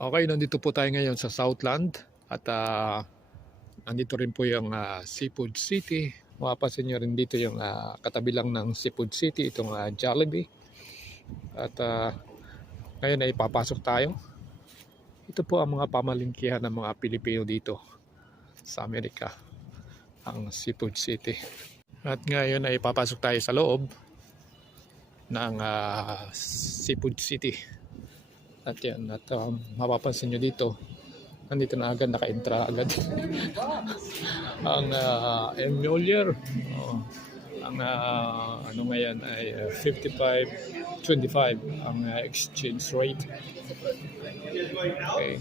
Okay, nandito po tayo ngayon sa Southland at nandito rin po yung Seafood City. Mapapansin nyo rin dito yung katabi lang ng Seafood City, itong Jollibee. At ngayon ay papasok tayo. Ito po ang mga pamalingkihan ng mga Pilipino dito sa Amerika, ang Seafood City. At ngayon ay papasok tayo sa loob ng Seafood City. At yan, at mapapansin nyo dito, nandito na agad, naka-entra agad ang Mueller. Ang ano ngayon ay 55.25 ang exchange rate. Okay.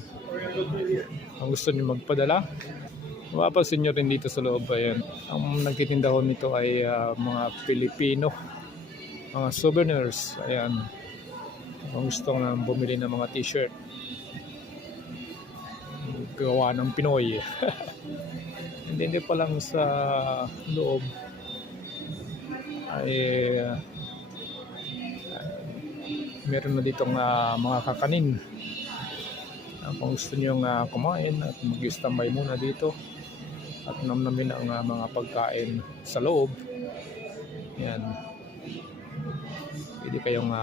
Ang gusto nyo magpadala, mapapansin nyo rin dito sa loob, ayan, ang nagtitinda nito ay mga Pilipino, mga souvenirs. Ayan, kung gusto na bumili ng mga t-shirt gawa ng Pinoy. Hindi pa lang sa loob ay meron na ditong mga kakanin. Kung gusto nyo kumain at mag-standby muna dito at namnamin ang mga pagkain sa loob, yan, pwede kayong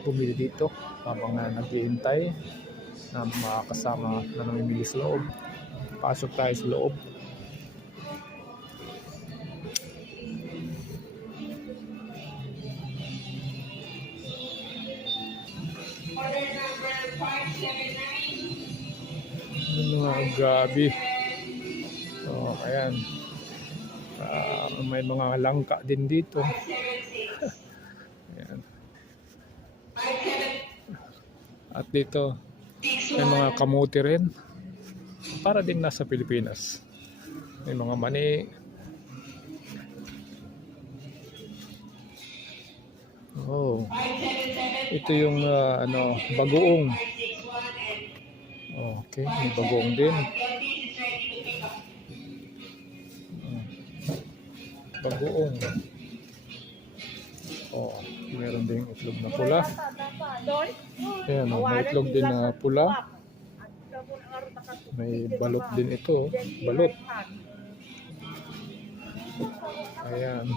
bumili dito habang naghihintay na mga kasama na namimili sa loob. Pasok tayo sa loob. Mga gabi. So, ayan. May mga langka din dito. Ayan. At dito may mga kamuti rin, para din nasa Pilipinas. May mga mani. Oh, ito yung bagoong. Okay, may bagoong din. Bagoong. Oh, meron ding itlog na pula. Ayan, may itlog din na pula. May balot din ito. Balot. Ayan.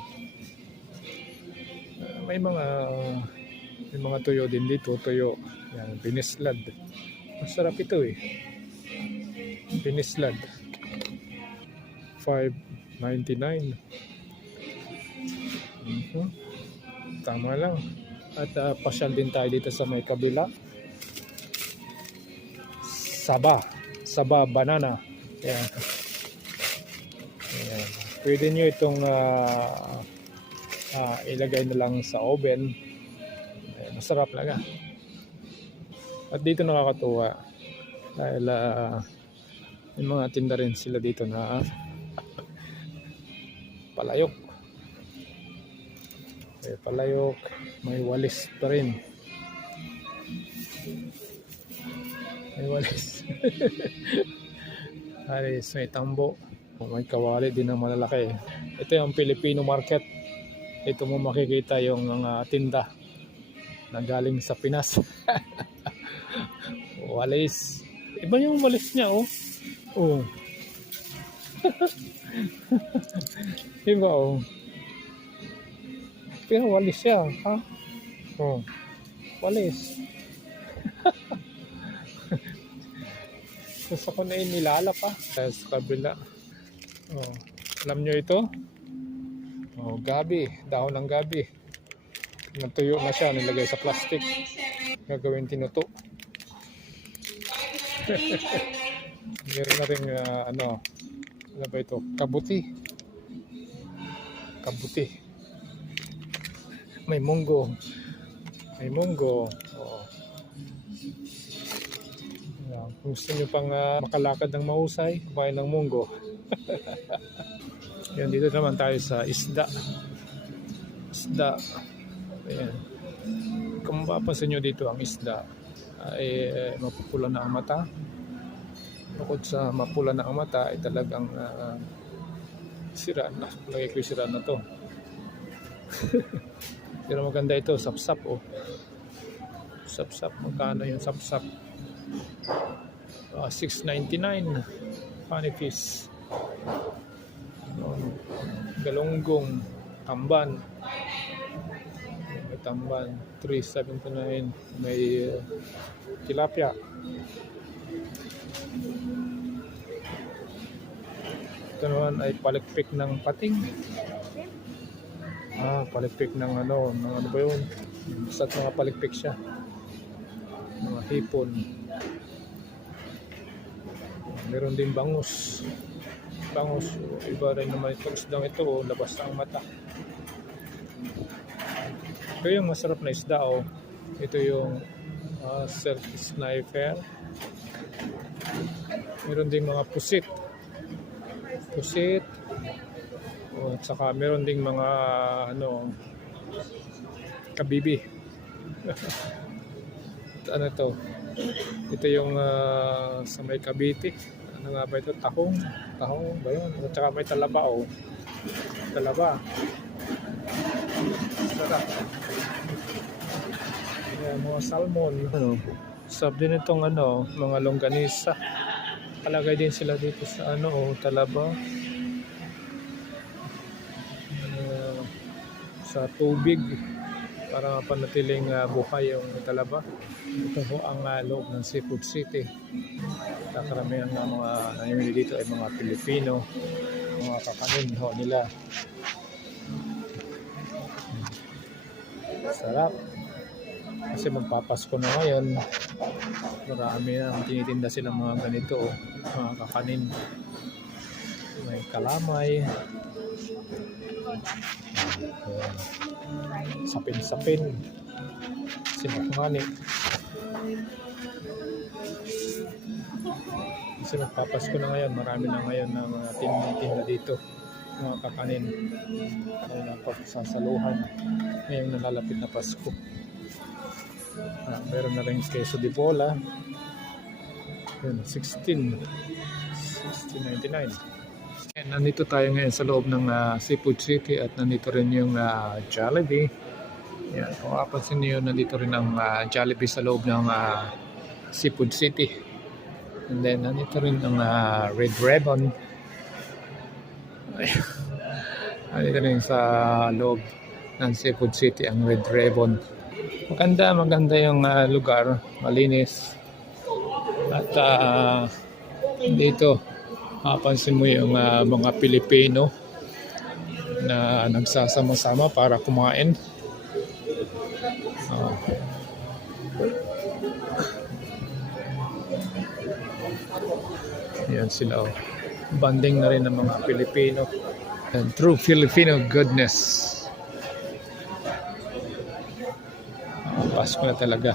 May mga tuyo din dito. Tuyo. Ayan, binislad. Masarap ito eh. Binislad. $5.99. Tama lang. At pasyal din tayo dito sa may kabila. Saba banana. Ayan. Ayan. Pwede nyo itong ilagay na lang sa oven. Ayan, masarap lang. At dito nakakatuwa dahil may mga tinda rin sila dito na palayok. May palayok, may walis pa rin. May walis. Alis, may tambo. May kawali din na malalaki. Ito yung Filipino market. Ito mo makikita yung mga tinda na galing sa Pinas. Walis. Iba yung walis niya, oh. Oh. Iba, oh. Pero walis siya, ha? Oh. Walis. Gusto ko na inilalap, ha? Sa kabila. Oh. Alam nyo ito? Oh, gabi. Dahon ng gabi. Natuyo na siya. Nilagay sa plastic. Gagawin tinuto. Meron na rin, ano ba ito? Kabuti. Kabuti. May munggo. May munggo. Oh. Ayan. Kung gusto nyo pang makalakad ng mahusay, kumain ng munggo. Yan, dito naman tayo sa isda. Isda. Ayan. Kung mapapansin nyo dito ang isda ay mapupula na ang mata. Bukod sa mapula na ang mata ay talagang sira na. Lagay ko yung sira na to. Pero maganda ito, sapsap, oh. Sapsap, magkano yung sapsap? $6.99. Funny fish. Galunggong, tamban. May tamban, $3.79. May tilapia. Ito naman ay palikpik ng pating. Palikpik ng ano ba yun? Basta't mga palikpik siya. Mga hipon. Meron din bangus. Iba rin naman itong isdang ito, labas ang mata. Ito yung masarap na isda, ito yung surf sniper. Meron din mga pusit, at saka meron ding mga kabibi. Ano to? Ito yung sa may Cavite. Ano nga ba ito? Tahong ba yun? At saka may talaba, talaba. Sarap. Mga salmon. Sarap din itong mga longganisa. Palagay din sila dito sa talaba. Sa tubig para mapanatiling buhay yung talaba. Ito po ang loob ng Seafood City. Karamihan ng mga namimili dito ay mga Pilipino, mga kakanin nila. Sarap. Kasi magpapasko na ngayon. Marami na tinitinda silang mga ganito, mga kakanin. May kalamay. Sapin-sapin. Sinakmani. Kasi magpapasko na ngayon. Marami na ngayon na mga tinitinda dito. Mga kakanin. Ay napagsasaluhan. Ngayong nalalapit na Pasko. Meron na rin queso de bola. $16.99. Nandito tayo ngayon sa loob ng Seafood City at nandito rin yung Jollibee. Yan, kung mapapansin niyo, nandito rin ang Jollibee sa loob ng Seafood City. And then nandito rin ang Red Ribbon. Nandito rin sa loob ng Seafood City ang Red Ribbon. Maganda yung lugar, malinis. At dito mapansin mo yung mga Pilipino na nagsasama-sama para kumain. Yan sila. Banding na rin ng mga Pilipino. And true Filipino goodness. Pasko na talaga.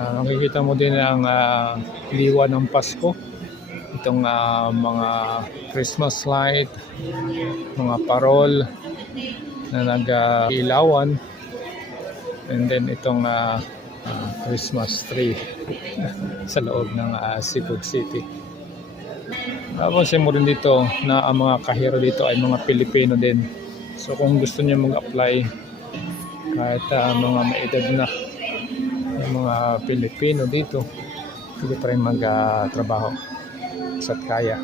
Makikita mo din ang liwa ng Pasko. Itong mga Christmas light, mga parol na nag-ilawan. And then itong Christmas tree sa loob ng Seafood City. Tapos mo rin dito na ang mga kahiro dito ay mga Pilipino din. So kung gusto niyo mag-apply kahit mga may edad na yung mga Pilipino dito, pwede pa rin mag-trabaho sa kaya.